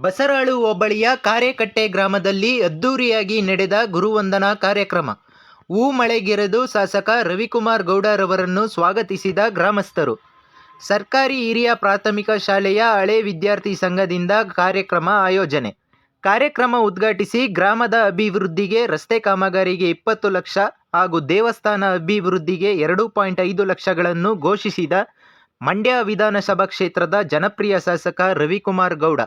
ಬಸರಾಳು ಹೋಬಳಿಯ ಕಾರೆಕಟ್ಟೆ ಗ್ರಾಮದಲ್ಲಿ ಅದ್ದೂರಿಯಾಗಿ ನಡೆದ ಗುರುವಂದನಾ ಕಾರ್ಯಕ್ರಮ. ಹೂ ಮಳೆಗೆರೆದು ಶಾಸಕ ರವಿಕುಮಾರ್ ಗೌಡರವರನ್ನು ಸ್ವಾಗತಿಸಿದ ಗ್ರಾಮಸ್ಥರು. ಸರ್ಕಾರಿ ಹಿರಿಯ ಪ್ರಾಥಮಿಕ ಶಾಲೆಯ ಹಳೆ ವಿದ್ಯಾರ್ಥಿ ಸಂಘದಿಂದ ಕಾರ್ಯಕ್ರಮ ಆಯೋಜನೆ. ಕಾರ್ಯಕ್ರಮ ಉದ್ಘಾಟಿಸಿ ಗ್ರಾಮದ ಅಭಿವೃದ್ಧಿಗೆ ರಸ್ತೆ ಕಾಮಗಾರಿಗೆ ಇಪ್ಪತ್ತು ಲಕ್ಷ ಹಾಗೂ ದೇವಸ್ಥಾನ ಅಭಿವೃದ್ಧಿಗೆ ಎರಡು ಪಾಯಿಂಟ್ ಐದು ಲಕ್ಷಗಳನ್ನು ಘೋಷಿಸಿದ ಮಂಡ್ಯ ವಿಧಾನಸಭಾ ಕ್ಷೇತ್ರದ ಜನಪ್ರಿಯ ಶಾಸಕ ರವಿಕುಮಾರ್ ಗೌಡ.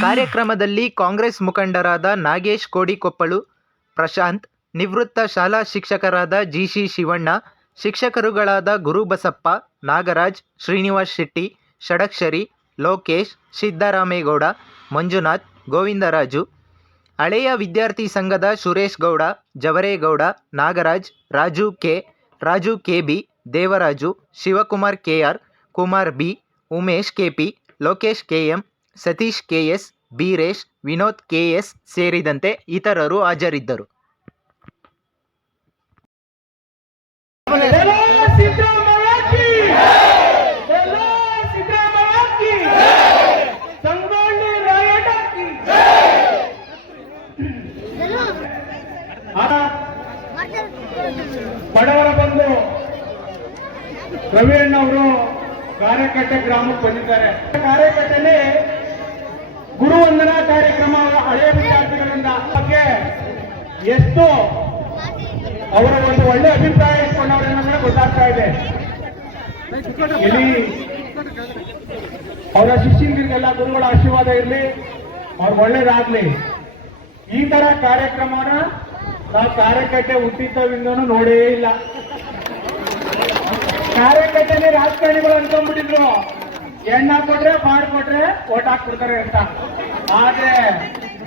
ಕಾರ್ಯಕ್ರಮದಲ್ಲಿ ಕಾಂಗ್ರೆಸ್ ಮುಖಂಡರಾದ ನಾಗೇಶ್ ಕೋಡಿಕೊಪ್ಪಳು ಪ್ರಶಾಂತ್, ನಿವೃತ್ತ ಶಾಲಾ ಶಿಕ್ಷಕರಾದ ಜಿಸಿ ಶಿವಣ್ಣ, ಶಿಕ್ಷಕರುಗಳಾದ ಗುರುಬಸಪ್ಪ, ನಾಗರಾಜ್, ಶ್ರೀನಿವಾಸ್ ಶೆಟ್ಟಿ, ಷಡಕ್ಷರಿ, ಲೋಕೇಶ್, ಸಿದ್ದರಾಮೇಗೌಡ, ಮಂಜುನಾಥ್, ಗೋವಿಂದರಾಜು. ಹಳೆಯ ವಿದ್ಯಾರ್ಥಿ ಸಂಘದ Suresh Gowda, Javaregowda, Nagaraj, Raju K, Raju KB Devaraju Shivakumar KR Kumar B Umesh KP Lokesh KM Satish KS Beeresh Vinod KS ಸೇರಿದಂತೆ ಇತರರು ಹಾಜರಿದ್ದರು. ಬಡವರ ಬಂದು ರವಿ ಅವರು ಕಾರ್ಯಕರ್ತೆ ಗ್ರಾಮಕ್ಕೆ ಬಂದಿದ್ದಾರೆ. ಕಾರ್ಯಕರ್ತಲ್ಲಿ ಗುರುವಂದನಾ ಕಾರ್ಯಕ್ರಮ ಹಳೆಯ ವಿದ್ಯಾರ್ಥಿಗಳಿಂದ ಬಗ್ಗೆ ಎಷ್ಟು ಅವರ ಒಂದು ಒಳ್ಳೆ ಅಭಿಪ್ರಾಯ ಇಟ್ಕೊಂಡವ್ರೆ ಅನ್ನೋದನ್ನ ಗೊತ್ತಾಗ್ತಾ ಇದೆ. ಇಲ್ಲಿ ಅವರ ಶಿಷ್ಯರಿಗೆಲ್ಲ ಗುರುಗಳ ಆಶೀರ್ವಾದ ಇರಲಿ, ಅವ್ರಿಗೆ ಒಳ್ಳೇದಾಗ್ಲಿ. ಈ ತರ ಕಾರ್ಯಕ್ರಮನ ನಾವು ಕಾರ್ಯಕರ್ತೆ ಹುಟ್ಟಿದ್ದವಿಂದನೂ ನೋಡೇ ಇಲ್ಲ. ಕಾರ್ಯಕರ್ತನೆ ರಾಜಕಾರಣಿಗಳು ಅನ್ಕೊಂಡ್ಬಿಟ್ಟಿದ್ರು. ಎಣ್ಣ ಕೊಟ್ರೆ, ಬಾಡ್ ಕೊಟ್ರೆ ಓಟ್ ಹಾಕ್ಬಿಡ್ತಾರೆ ಅಂತ. ಆದ್ರೆ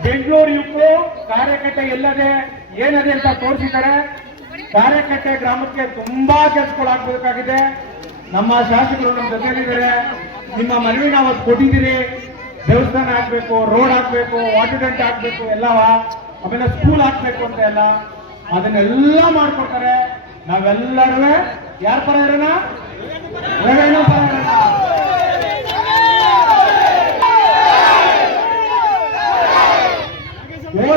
ಬೆಂಗಳೂರು ಯುಕ್ಕು ಕಾರ್ಯಕರ್ತ ಇಲ್ಲದೆ ಏನದೆ ಅಂತ ತೋರಿಸಿದ್ದಾರೆ. ಕಾರ್ಯಕರ್ತೆ ಗ್ರಾಮಕ್ಕೆ ತುಂಬಾ ಹಾಕ್ಬೇಕಾಗಿದೆ ನಮ್ಮ ಶಾಸಕರು ನಮ್ಮ ಜೊತೆಲಿದ್ದಾರೆ. ನಿಮ್ಮ ಮನವಿ ನಾವು ಕೊಟ್ಟಿದ್ದೀರಿ. ದೇವಸ್ಥಾನ ಹಾಕ್ಬೇಕು, ರೋಡ್ ಹಾಕ್ಬೇಕು, ವಾಟರ್ ಟ್ಯಾಂಕ್ ಹಾಕ್ಬೇಕು, ಎಲ್ಲವ. ಆಮೇಲೆ ಸ್ಕೂಲ್ ಹಾಕ್ಬೇಕು ಅಂತ ಎಲ್ಲ. ಅದನ್ನೆಲ್ಲ ಮಾಡ್ಕೊಡ್ತಾರೆ. ನಾವೆಲ್ಲರೂ ಯಾರ ಪರ ಇರೋಣ? ರೇವಣ್ಣ ಪರ ಇರೋಣ.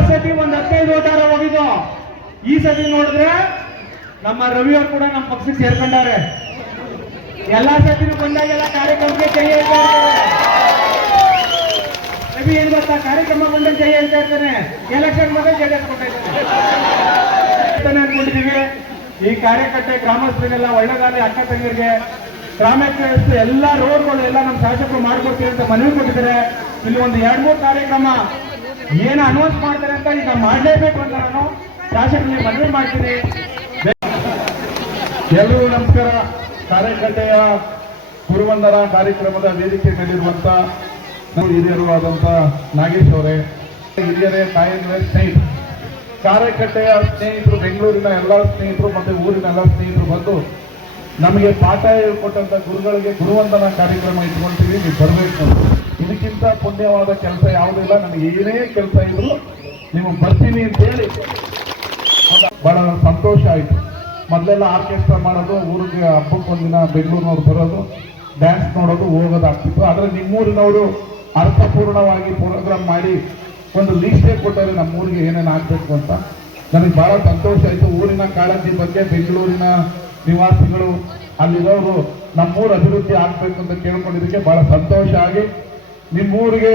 ಸತಿ ಒಂದ್ ಹದಿನೈದು ಓಟಾರ ಹೋಗಿದ್ದು ಈ ಸತಿ ನೋಡಿದ್ರೆ ನಮ್ಮ ರವಿ ಅವ್ರು ಕೂಡ ನಮ್ಮ ಪಕ್ಷಕ್ಕೆ ಸೇರ್ಕೊಂಡವ್ರೆ. ಎಲ್ಲಾ ಸತಿನೂ ಬಂದಾಗೆಲ್ಲ ಕಾರ್ಯಕ್ರಮಕ್ಕೆ ಕೈ ಹೇಳ್ತಾ ಇರ್ತಾರೆ. ರವಿ ಏನ್ ಗೊತ್ತಾ? ಕಾರ್ಯಕ್ರಮ ಬಂದಾಗ ಕೈ ಹೇಳ್ತಾ ಇರ್ತಾನೆ. ಎಲೆಕ್ಷನ್ ಬಂದಾಗ ಜಗತ್ ಅನ್ಕೊಂಡಿದೀವಿ. ಈ ಕಾರ್ಯಕರ್ತೆ ಗ್ರಾಮಸ್ಥರಿಗೆಲ್ಲ ಒಳ್ಳೆದಾಗಲಿ ಅಕ್ಕ ತಂಗಿರಿಗೆ ಗ್ರಾಮಕ್ಕೆ ಎಲ್ಲ ರೋಡ್ಗಳು ಎಲ್ಲ ನಮ್ಮ ಶಾಸಕರು ಮಾಡ್ಕೊಡ್ತೀವಿ ಅಂತ ಮನವಿ ಕೊಟ್ಟಿದ್ದಾರೆ. ಇಲ್ಲಿ ಒಂದು ಎರಡ್ ಮೂರು ಕಾರ್ಯಕ್ರಮ ಏನು ಅನೌನ್ಸ್ ಮಾಡ್ತಾರೆ ಅಂತ ಈಗ ಮಾಡಲೇಬೇಕು ಅಂತ ನಾನು ಶಾಸಕರಿಗೆ ಮನವಿ ಮಾಡ್ತೀನಿ. ಎಲ್ಲರೂ ನಮಸ್ಕಾರ. ಕಾರ್ಯಕರ್ತೆಯ ಗುರುವಂದರ ಕಾರ್ಯಕ್ರಮದ ವೇದಿಕೆ ಮೇಲಿರುವಂತ ಹಿರಿಯರು ಆದಂತ ನಾಗೇಶ್ ಅವರೇ, ಹಿರಿಯರೇ, ತಾಯಂದ್ರೆ, ಸ್ನೇಹಿತರು. ಕಾರ್ಯಕರ್ತೆಯ ಸ್ನೇಹಿತರು, ಬೆಂಗಳೂರಿನ ಎಲ್ಲ ಸ್ನೇಹಿತರು ಮತ್ತೆ ಊರಿನ ಎಲ್ಲ ಸ್ನೇಹಿತರು ಬಂದು ನಮಗೆ ಪಾಠ ಹೇಳ್ಕೊಟ್ಟಂತ ಗುರುಗಳಿಗೆ ಗುರುವಂದನ ಕಾರ್ಯಕ್ರಮ ಇಟ್ಕೊಳ್ತೀವಿ, ನೀವು ಬರಬೇಕು ಇದಕ್ಕಿಂತ ಪುಣ್ಯವಾದ ಕೆಲಸ ಯಾವುದಿಲ್ಲ ನನಗೆ ಏನೇ ಕೆಲಸ ಇದ್ರು ನೀವು ಬರ್ತೀನಿ ಅಂತೇಳಿ. ಬಹಳ ಸಂತೋಷ ಆಯಿತು. ಮೊದಲೆಲ್ಲ ಆರ್ಕೆಸ್ಟ್ರಾ ಮಾಡೋದು, ಊರಿಗೆ ಹಬ್ಬಕ್ಕೆ ಒಂದಿನ ಬೆಂಗಳೂರಿನವ್ರು ಬರೋದು ಡ್ಯಾನ್ಸ್ ನೋಡೋದು ಹೋಗೋದಾಗ್ತಿತ್ತು ಆದ್ರೆ ನಿಮ್ಮೂರಿನವರು ಅರ್ಥಪೂರ್ಣವಾಗಿ ಪ್ರೋಗ್ರಾಮ್ ಮಾಡಿ ಒಂದು ಲೀಸ್ಟೇ ಕೊಟ್ಟರೆ ನಮ್ಮೂರಿಗೆ ಏನೇನು ಆಗ್ಬೇಕು ಅಂತ. ನನಗೆ ಬಹಳ ಸಂತೋಷ ಆಯಿತು. ಊರಿನ ಕಾಳಜಿ ಬಗ್ಗೆ, ಬೆಂಗಳೂರಿನ ನಿವಾಸಿಗಳು, ಅಲ್ಲಿರೋರು ನಮ್ಮೂರು ಅಭಿವೃದ್ಧಿ ಆಗ್ಬೇಕು ಅಂತ ಕೇಳ್ಕೊಂಡಿದ್ದಕ್ಕೆ ಬಹಳ ಸಂತೋಷ ಆಗಿ, ನಿಮ್ಮೂರಿಗೆ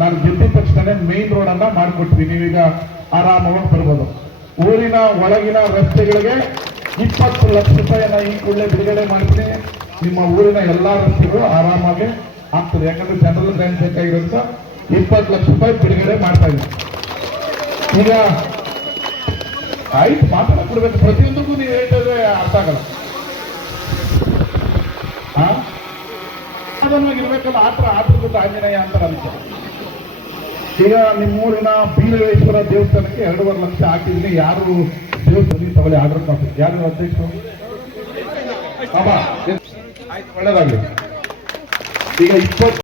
ನಾನು ಗೆದ್ದಿದ ತಕ್ಷಣ ಮೇನ್ ರೋಡ್ ಅನ್ನ ಮಾಡಿಕೊಟ್ವಿ. ನೀವೀಗ ಆರಾಮವಾಗಿ ಬರ್ಬೋದು. ಊರಿನ ಒಳಗಿನ ರಸ್ತೆಗಳಿಗೆ ಇಪ್ಪತ್ತು ಲಕ್ಷ ರೂಪಾಯಿಯನ್ನ ಈ ಕೂಡಲೇ ಬಿಡುಗಡೆ ಮಾಡ್ತೀನಿ. ನಿಮ್ಮ ಊರಿನ ಎಲ್ಲ ರಸ್ತೆಗಳು ಆರಾಮಾಗಿ ಆಗ್ತದೆ. ಯಾಕಂದ್ರೆ ಜನರಲ್ ಬ್ಯಾಂಕ್ ಬೇಕಾಗಿರೋಂತ ಇಪ್ಪತ್ತು ಲಕ್ಷ ರೂಪಾಯಿ ಬಿಡುಗಡೆ ಮಾಡ್ತಾ ಇದ್ದೀವಿ ಈಗ ಆಯ್ತು ಮಾತಾಡಕ್ ಕೊಡ್ಬೇಕು ಪ್ರತಿಯೊಂದಕ್ಕೂ ನೀವು ಹೇಳಿದ್ರೆ ಅರ್ಥ ಆಗಲ್ಲ. ಹಾ ಇರ್ಬೇಕಲ್ಲ ಆತ್ರ ಆತ್ರದ ಆಂಜನೇಯ ಅಂತ ಈಗ ನಿಮ್ಮೂರಿನ ಬೀರವೇಶ್ವರ ದೇವಸ್ಥಾನಕ್ಕೆ ಎರಡೂವರೆ ಲಕ್ಷ ಹಾಕಿದ್ರೆ ಯಾರು ದೇವಸ್ಥಾನ ತಗೊಳ್ಳಿ ಆರ್ಡರ್ ಕಾಪಿ ಯಾರು ಅಧ್ಯಕ್ಷರು? ಒಳ್ಳೇದಾಗ್ಲಿ. ಈಗ ಇಪ್ಪತ್ತು